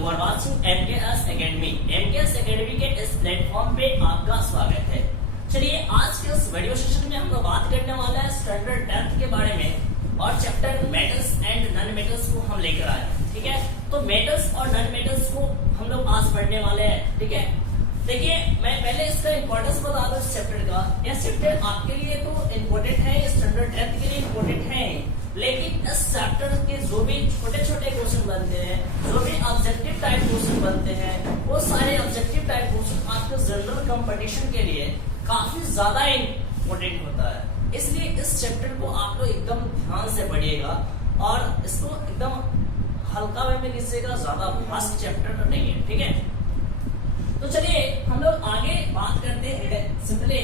You are watching MKS academy. MKS academy के इस platform पे आपका स्वागत है। चलिए आज के इस वीडियो सेशन में हम लोग बात करने वाला है स्टैंडर्ड 10th के बारे में और chapter metals and non metals को हम लेकर आए। ठीक है, तो मेटल्स और नॉन मेटल्स को हम लोग आज पढ़ने वाले हैं। ठीक है, देखिए मैं पहले इसका इंपॉर्टेंस बता दूं इस चैप्टर का। यह चैप्टर आपके लिए तो इम्पोर्टेंट है, स्टैंडर्ड 10th के लिए इम्पोर्टेंट है, लेकिन इस चैप्टर के जो भी छोटे छोटे क्वेश्चन बनते हैं, जो भी ऑब्जेक्टिव टाइप क्वेश्चन बनते हैं, वो सारे ऑब्जेक्टिव टाइप क्वेश्चन आपके जनरल कंपटीशन के लिए काफी ज्यादा इम्पोर्टेंट होता है। इसलिए इस चैप्टर को आप लोग एकदम ध्यान से पढ़िएगा और इसको एकदम हल्का वे में लीजिएगा, ज्यादा फास्ट चैप्टर नहीं है। ठीक है, तो चलिए हम लोग आगे बात करते हैं। सिंपली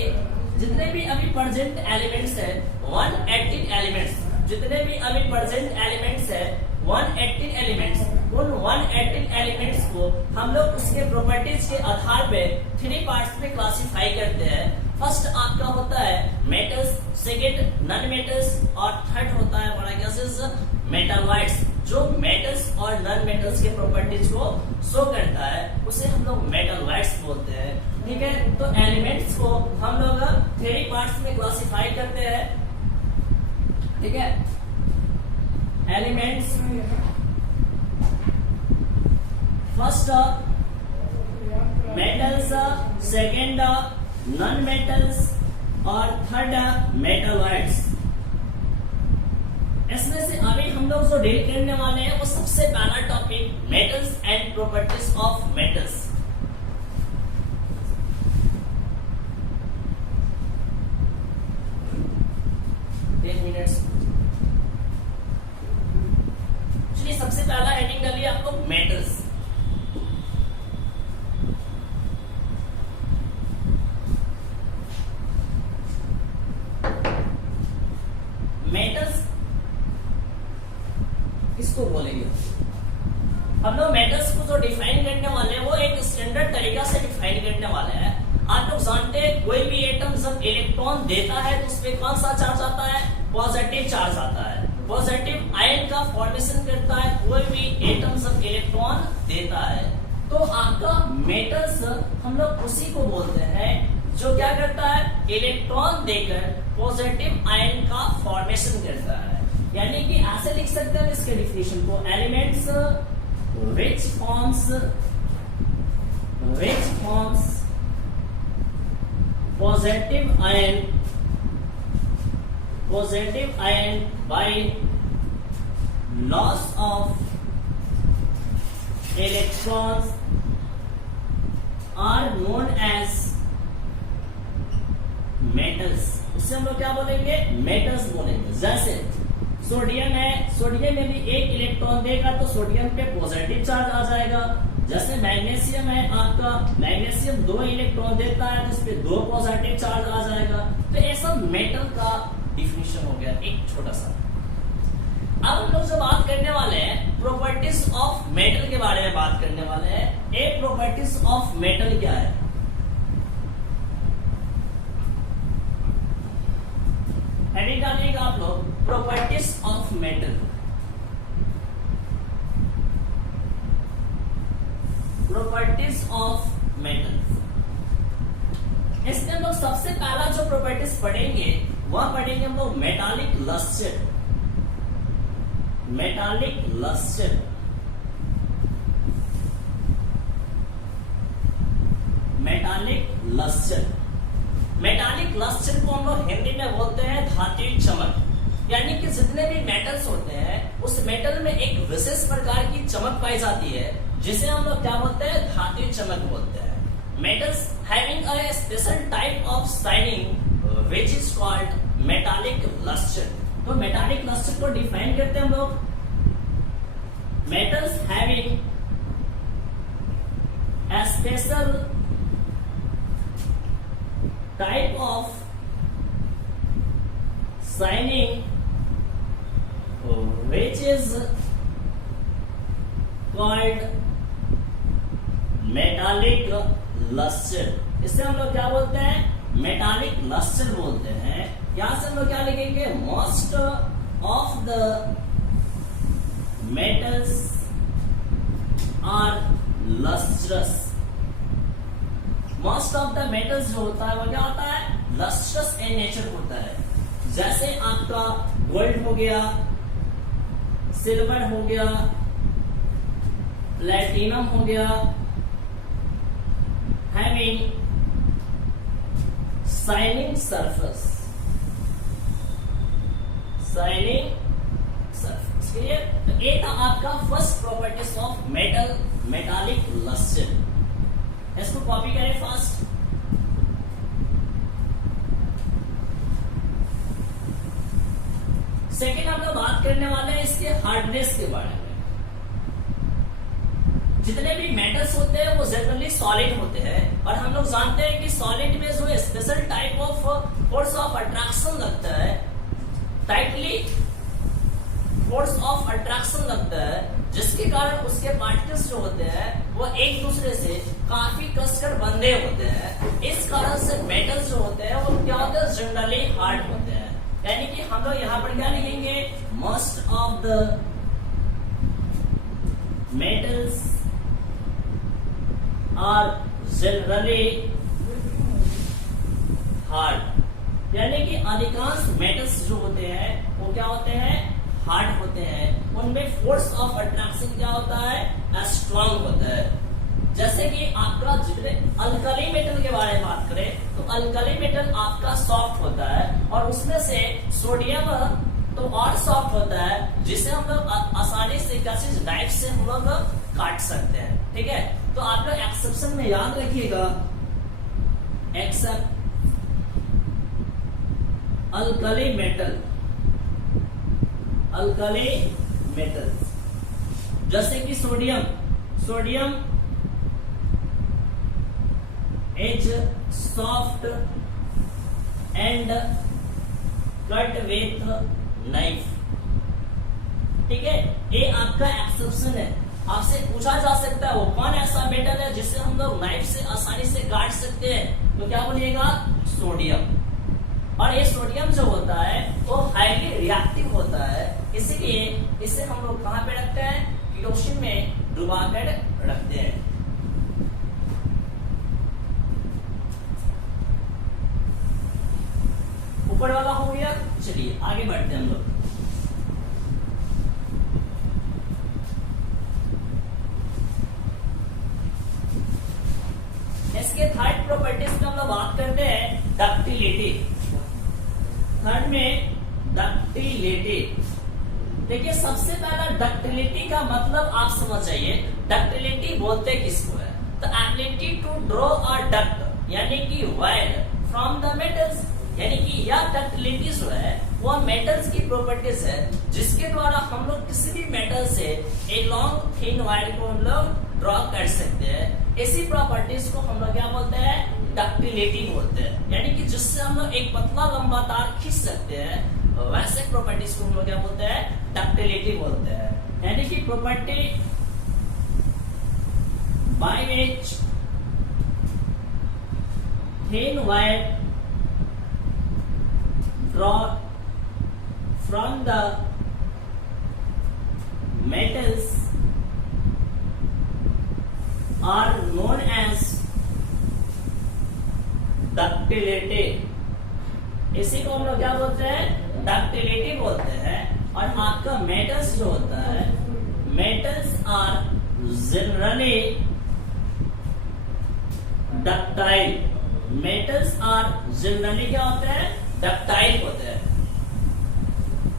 जितने भी अभी प्रेजेंट एलिमेंट्स है 118 एलिमेंट्स, जितने भी अभी प्रेजेंट एलिमेंट्स है 118 एलिमेंट्स, उन 118 एलिमेंट्स को हम लोग उसके प्रॉपर्टीज के आधार पे 3 पार्ट्स में क्लासिफाई करते हैं। फर्स्ट आपका होता है मेटल्स, सेकंड नॉन मेटल्स और थर्ड होता है हमारा क्या मेटालॉइड्स, जो मेटल्स और नॉन मेटल्स के प्रॉपर्टीज को शो करता है, उसे हम लोग मेटालॉइड्स बोलते हैं। ठीक है, तो एलिमेंट्स को हम लोग 3 पार्ट्स में क्लासिफाई करते हैं। ठीक है, elements first metals, second non metals और थर्ड मेटालॉइड्स। इसमें से अभी हम लोग जो डील करने वाले हैं वो सबसे पहला topic metals and properties of metals. चलिए सबसे पहला हेडिंग कर लिया आपको मेटल्स। मेटल्स किसको बोलेंगे? हम लोग मेटल्स को जो डिफाइन करने वाले हैं वो एक स्टैंडर्ड तरीका से डिफाइन करने वाले हैं। आप लोग जानते हैं कोई भी एटम जब इलेक्ट्रॉन देता है तो उसपे कौन सा चार्ज आता है? पॉजिटिव चार्ज आता है। पॉजिटिव आयन का फॉर्मेशन करता है कोई भी एटम जब इलेक्ट्रॉन देता है। तो आपका मेटल्स हम लोग उसी को बोलते हैं जो क्या करता है? इलेक्ट्रॉन देकर पॉजिटिव आयन का फॉर्मेशन करता है। यानी कि ऐसे लिख सकते हैं इसके डिफिनेशन को, elements which forms positive ion by loss of electrons are known as metals। उससे हम लोग क्या बोलेंगे? मेटल्स बोलेंगे। जैसे सोडियम है, सोडियम में भी एक इलेक्ट्रॉन देगा तो सोडियम पे पॉजिटिव चार्ज आ जाएगा। जैसे मैग्नीशियम है आपका, मैग्नीशियम 2 इलेक्ट्रॉन देता है तो इस पे 2 पॉजिटिव चार्ज आ जाएगा। तो ऐसा मेटल का डिफिनेशन हो गया एक छोटा सा। अब हम लोग जो बात करने वाले हैं प्रॉपर्टीज ऑफ मेटल के बारे में बात करने वाले हैं। एक प्रॉपर्टीज ऑफ मेटल क्या है? हेडिंग डालिएगा आप लोग, properties of metal. Properties of metal. इसमें हम लोग सबसे पहला जो प्रॉपर्टीज पढ़ेंगे वह पढ़ेंगे हम लोग metallic lustre. Metallic lustre, metallic lustre. Metallic lustre को हम लोग हिंदी में बोलते हैं धात्विक चमक। यानी कि जितने भी मेटल्स होते हैं उस मेटल में एक विशेष प्रकार की चमक पाई जाती है जिसे हम लोग क्या बोलते हैं? धात्विक चमक बोलते हैं। Metals having a special type of shining which is called metallic lustre. तो मेटालिक लस्टर को डिफाइन करते हैं हम लोग, metals having a special type of shining which is called metallic luster। इससे हम लोग क्या बोलते हैं? मेटालिक लस्टर बोलते हैं। यहां से हम लोग क्या लिखेंगे? Most of the metals are lustrous. Most of the metals जो होता है वो क्या होता है, लस्ट्रस इन नेचर होता है। जैसे आपका गोल्ड हो गया, सिल्वर हो गया, प्लेटिनम हो गया, having shining surface, shining surface. Clear? तो ये था आपका first properties of metal, metallic lustre. इसको कॉपी करें फास्ट। सेकेंड हम लोग बात करने वाले हैं इसके हार्डनेस के बारे में। जितने भी मेटल्स होते हैं वो जनरली सॉलिड होते हैं, और हम लोग जानते हैं कि सॉलिड में जो special type of force of attraction लगता है, टाइटली फोर्स ऑफ अट्रैक्शन लगता है, जिसके कारण उसके पार्टिकल्स जो होते हैं वो एक दूसरे से काफी कसकर बंधे होते हैं। इस कारण से मेटल्स जो होते हैं वो क्या होते हैं, जनरली हार्ड होते हैं। यानी कि हम लोग यहां पर क्या लिखेंगे, most of the metals are generally hard. यानी कि अधिकांश मेटल्स जो होते हैं वो क्या होते हैं, हार्ड होते हैं। उनमें फोर्स ऑफ अट्रैक्शन क्या होता है, स्ट्रांग होता है। जैसे कि आपका जितने अल्कली मेटल के बारे में बात करें तो अल्कली मेटल आपका सॉफ्ट होता है, और उसमें से सोडियम तो और सॉफ्ट होता है, जिसे हम लोग आसानी से कैसे नाइफ से हम लोग काट सकते हैं। ठीक है, तो आप लोग एक्सेप्शन में याद रखिएगा, except alkali metal, alkali metal जैसे कि sodium, sodium is soft and cut with knife. ठीक है, ये आपका एक्सेप्शन है। आपसे पूछा जा सकता है वो कौन ऐसा मेटल है जिसे हम लोग नाइफ से आसानी से काट सकते हैं, तो क्या बोलिएगा, सोडियम। और ये सोडियम जो होता है वो हाईली रिएक्टिव होता है, इसीलिए इसे हम लोग कहां पे रखते हैं, केरोसिन में डुबाकर रखते हैं। ऊपर वाला हो गया। चलिए आगे बढ़ते हैं हम लोग। इसके थर्ड प्रॉपर्टीज में हम लोग बात करते हैं डक्टिलिटी। थर्ड में डक्टिलिटी। देखिए सबसे पहला डक्टिलिटी का मतलब आप समझ जाइए, डक्टिलिटी बोलते किसको है, तो ability to draw a duct यानी कि वायर फ्रॉम द मेटल्स। यानी कि यह डक्टिलिटी जो है वह मेटल्स की प्रॉपर्टीज है, जिसके द्वारा हम लोग किसी भी मेटल से एक लॉन्ग थिन वायर को हम लोग ड्रॉ कर सकते हैं। इसी प्रॉपर्टीज को हम लोग क्या बोलते हैं, डक्टिलिटी बोलते हैं। यानी कि जिससे हम लोग एक पतला लंबा तार खींच सकते हैं, वैसे प्रॉपर्टीज को हम लोग क्या बोलते हैं, डक्टिलिटी बोलते हैं। यानी कि property by which thin wire draw from the metals are known as ductility। इसी को हम लोग क्या बोलते हैं, डक्टिलिटी बोलते हैं। और आपका मेटल्स जो होता है, metals are generally ductile. Metals are generally क्या होते हैं, डक्टाइल होते हैं।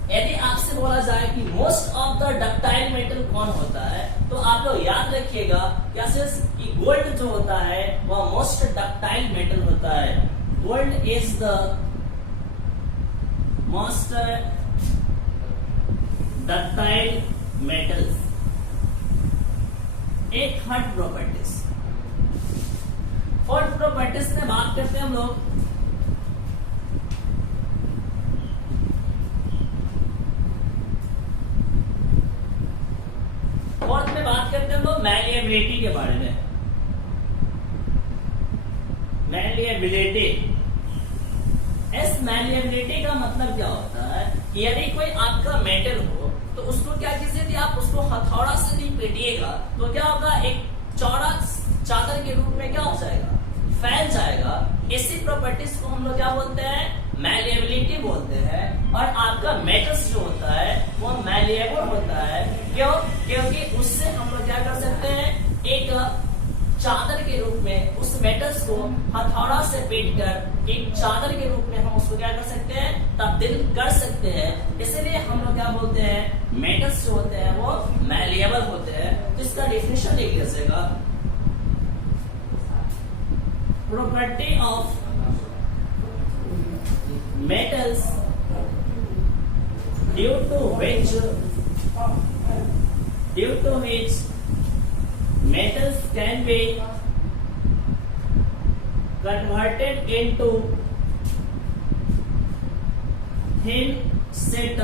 यदि आपसे बोला जाए कि most of the ductile metal कौन होता है, तो आप लोग याद रखिएगा कैसे कि गोल्ड जो होता है वह मोस्ट डक्टाइल मेटल होता है। Gold is the most ductile metals. एक थर्ड प्रॉपर्टीज। फोर्थ प्रॉपर्टीज में बात करते हैं हम लोग मैलिएबिलिटी के बारे में। मैलिएबिलिटी, इस मैलिएबिलिटी का मतलब क्या होता है कि यदि कोई आपका मेटल हो तो उसको क्या कीजिए, यदि आप उसको हथौड़ा से नहीं पीटिएगा तो क्या होगा, एक चौड़ा चादर के रूप में क्या हो जाएगा, फैल जाएगा। इसी प्रॉपर्टीज को हम लोग क्या बोलते हैं, मैलिएबिलिटी बोलते हैं। और आपका मेटल्स जो होता है वो मैलिएबल होता है। क्यों? क्योंकि उससे हम लोग क्या कर सकते हैं, एक चादर के रूप में उस मेटल्स को हथौड़ा से पीट कर एक चादर के रूप में हम उसको क्या कर सकते हैं, तब्दील कर सकते हैं। इसलिए हम लोग क्या बोलते हैं, मेटल्स जो होते हैं वो मैलिएबल होते हैं। तो इसका डेफिनेशन लिख लीजिएगा, property of metals due to which metals can be converted into thin sheet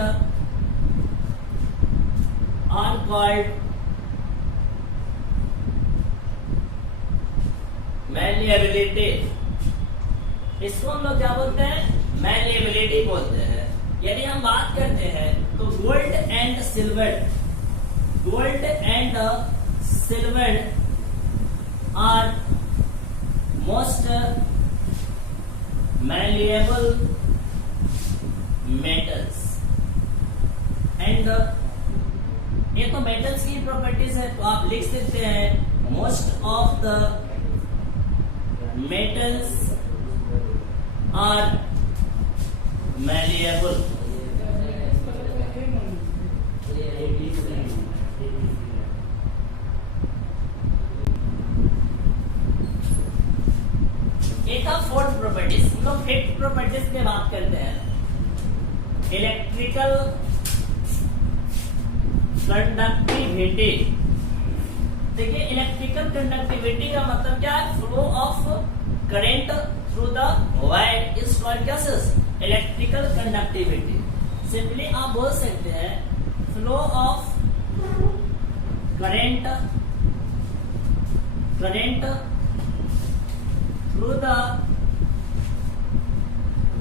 are called malleability. इसको हम लोग क्या बोलते हैं, मैलिएबिलिटी बोलते हैं। यदि हम बात करते हैं तो gold and silver are most malleable metals. And ये तो मेटल्स की प्रॉपर्टीज है, तो आप लिख सकते हैं most of the metals are malleable। एक था फोर्थ प्रॉपर्टीज। हम लोग फिफ्थ प्रॉपर्टीज में बात करते हैं, इलेक्ट्रिकल कंडक्टिविटी। देखिए इलेक्ट्रिकल कंडक्टिविटी का मतलब क्या है, flow of current through the wire is called क्या सर, इलेक्ट्रिकल कंडक्टिविटी। सिंपली आप बोल सकते हैं flow of current through the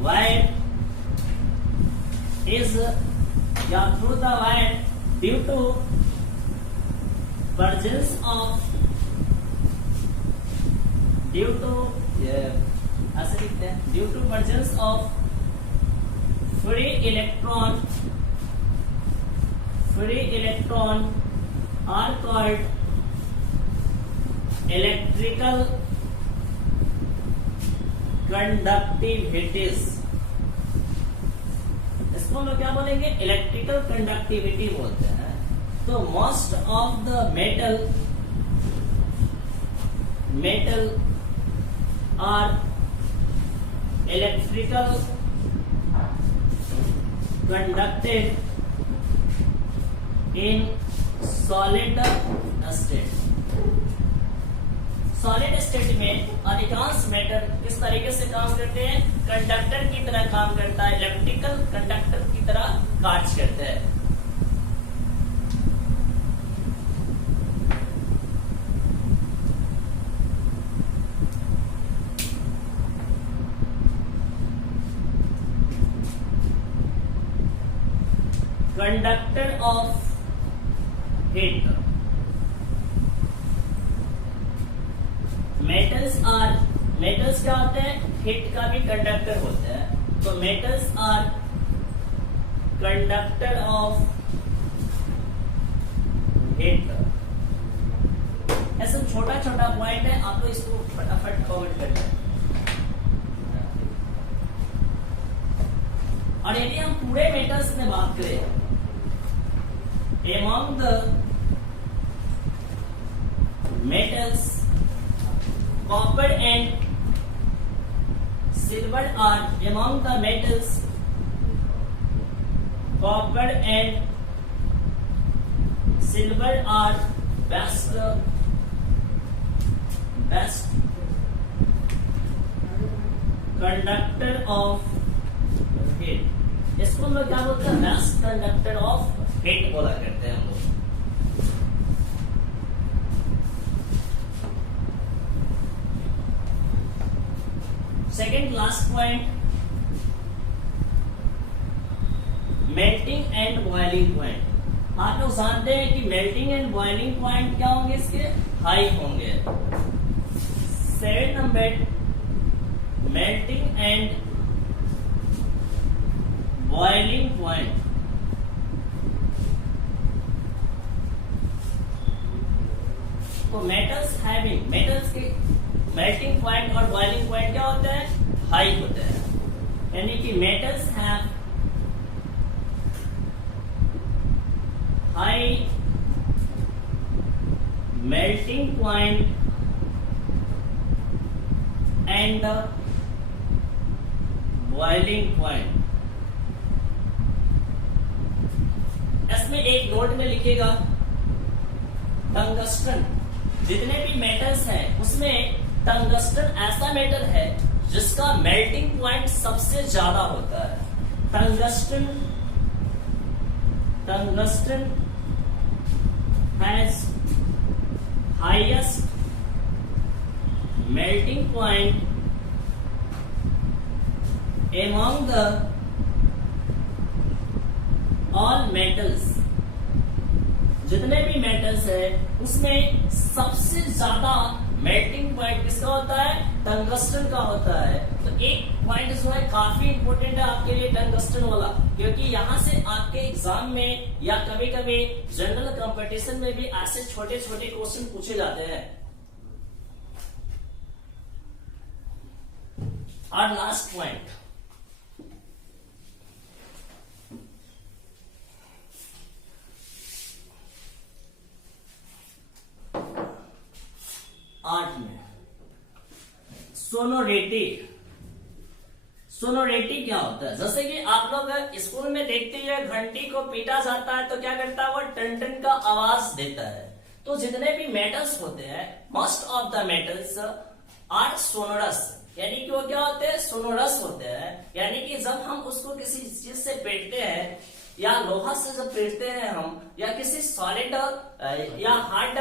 wire is या through the wire due to presence of due to presence of free electron are called electrical conductivities। इसको हम लोग क्या बोलेंगे, इलेक्ट्रिकल कंडक्टिविटी बोलते हैं। तो most of the metal are electrical conducted in solid state. Solid state में अधिकांश मेटल किस तरीके से काम करते हैं, कंडक्टर की तरह काम करता है, इलेक्ट्रिकल कंडक्टर की तरह कार्य करते हैं। कंडक्टर ऑफ हीट, मेटल्स क्या होते हैं, हीट का भी कंडक्टर होते हैं। तो metals are conductor of heat. ऐसा छोटा छोटा पॉइंट है, आप लोग इसको फटाफट कमेंट कर लें। और यदि हम पूरे मेटल्स में बात करें, among the metals copper and silver are among the metals copper and silver are best conductor of heat। इसको हम लोग क्या बोलते हैं, बेस्ट कंडक्टर ऑफ हीट बोला करते हैं हम लोग। Second last point, melting and boiling point. आप लोग जानते हैं कि मेल्टिंग एंड बॉइलिंग पॉइंट क्या होंगे, इसके हाई होंगे। Second number melting and boiling point. तो मेटल्स के मेल्टिंग पॉइंट और बॉइलिंग पॉइंट क्या होता है, हाई होता है। यानी कि metals have high melting point and the boiling point। इसमें एक नोट में लिखिएगा टंगस्टन। जितने भी मेटल्स हैं उसमें टंगस्टन ऐसा मेटल है जिसका मेल्टिंग पॉइंट सबसे ज्यादा होता है। Tungsten has highest melting point among the all metals। जितने भी मेटल्स है उसमें सबसे ज्यादा मेल्टिंग पॉइंट किसका होता है, टंगस्टन का होता है। तो एक पॉइंट जो है काफी इंपॉर्टेंट है आपके लिए टंगस्टन वाला, क्योंकि यहां से आपके एग्जाम में या कभी कभी जनरल कंपटीशन में भी ऐसे छोटे छोटे क्वेश्चन पूछे जाते हैं। और लास्ट पॉइंट, आठ में सोनोरेटी। सोनोरेटी क्या होता है, जैसे कि आप लोग स्कूल में देखते हैं घंटी को पीटा जाता है तो क्या करता है, वो टन टन का आवाज देता है। तो जितने भी मेटल्स होते हैं, most of the metals are sonorous, यानी कि वो क्या होते हैं, सोनोरस होते हैं। यानी कि जब हम उसको किसी चीज से पीटते हैं या लोहा से जब पीटते हैं हम, या किसी सॉलिड या हार्ड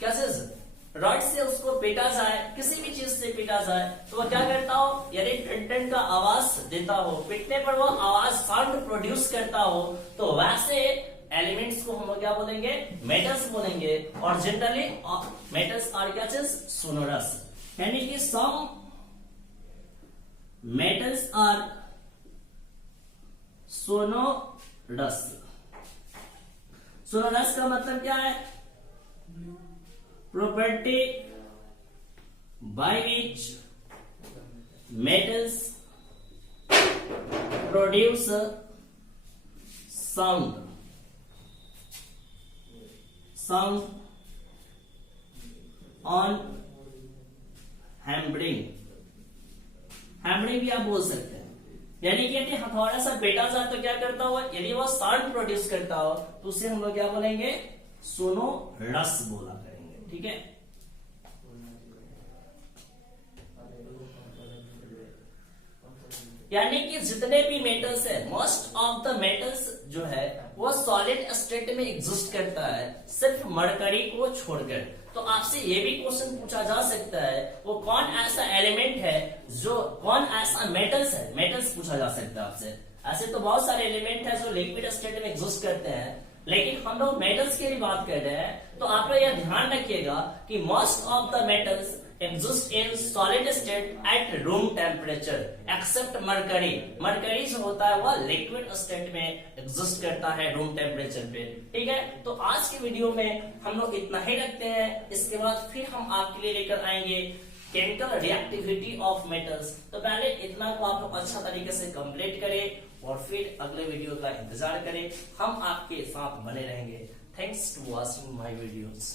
कैसे रॉड से उसको पीटा जाए, किसी भी चीज से पीटा जाए, तो वो क्या करता हो, यानी टन टन का आवाज देता हो, पीटने पर वो आवाज साउंड प्रोड्यूस करता हो। तो वैसे एलिमेंट्स को हम लोग क्या बोलेंगे, मेटल्स बोलेंगे। और जनरली मेटल्स आर क्या चीज, सोनोरस। यानी कि some metals are sonorous. Sonorous का मतलब क्या है, property by which metals produce sound on hammering। Hammering भी आप बोल सकते हैं। यानी कि यदि हथौड़ा सा बेटा जाए तो क्या करता हो, यदि वो साउंड प्रोड्यूस करता हो तो उसे हम लोग क्या बोलेंगे, सोनोरस बोला करेंगे। ठीक है, यानी कि जितने भी मेटल्स है, मोस्ट ऑफ द मेटल्स जो है वो सॉलिड स्टेट में एग्जिस्ट करता है, सिर्फ मरकरी को छोड़कर। तो आपसे ये भी क्वेश्चन पूछा जा सकता है, वो कौन ऐसा एलिमेंट है जो, कौन ऐसा मेटल्स है, मेटल्स पूछा जा सकता है आपसे। ऐसे तो बहुत सारे एलिमेंट है जो लिक्विड स्टेट में एग्जिस्ट करते हैं, लेकिन हम लोग मेटल्स की भी बात कर रहे हैं। तो आप लोग यह ध्यान रखिएगा कि most of the metals exist in solid state at room temperature except mercury। Mercury जो होता है वह लिक्विड स्टेट में एग्जिस्ट करता है रूम टेम्परेचर पे। ठीक है, तो आज की वीडियो में हम लोग इतना ही रखते हैं। इसके बाद फिर हम आपके लिए लेकर आएंगे केमिकल रिएक्टिविटी ऑफ मेटल्स। तो पहले इतना को आप लोग अच्छा तरीके से कंप्लीट करें और फिर अगले वीडियो का इंतजार करें। हम आपके साथ बने रहेंगे। Thanks to watching my videos.